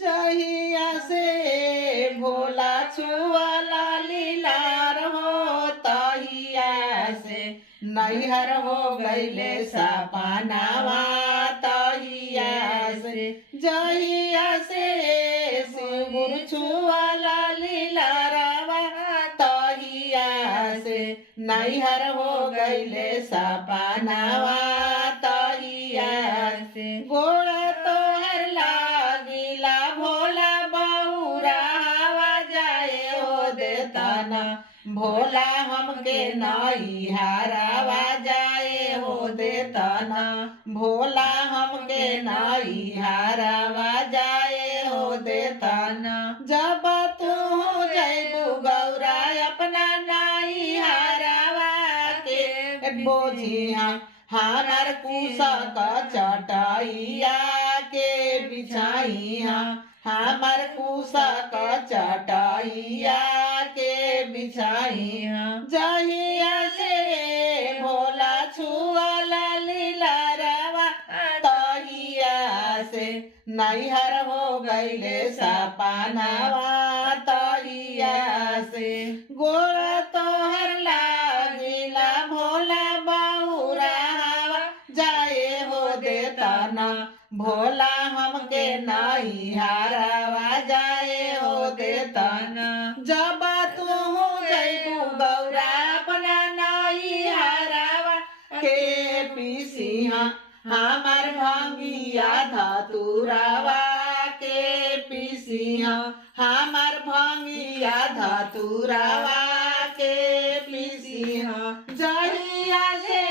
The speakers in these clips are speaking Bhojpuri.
जहिया से भोला छुआला लीलार हो तहिया से नैहर हो गईले सपनावा तहिया से जहिया से शिवगुरु छुआला लीलारवा तहिया से नैहर हो गईले सपनावा तहिया से गोड़ तोहर लागिला भोला बहुरा हवा जाए हो देताना भोला हमके नई हारावा जाए हो देताना भोला हमके नई हारावा जाए हो देताना जब तू जैबू गौरा अपना नई हारावा के बोझिया हमार कुसा का चटाइया के बिछाइया हमार कुसा का चटाइया के बिछाइया जहिया से भोला छुआला लीलारवा तहिया से नैहर हो गईले सपनावा तहिया से गोड़ तोहर लागिला भोला बहुरा हवा जाए हो देताना भोला हमके नई हारावा जाए हो देताना जब तू जैबू गौरा अपना नई हारावा के पीसिया हमार भंगिया धतुरावा के पीसिया हमार भंगिया धतुरावा के पीसिया जहिया से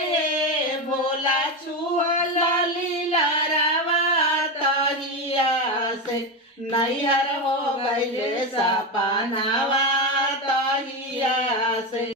भोला छुआला लीलारवा तहिया से नैहर हो गईले सपनावा तहिया से।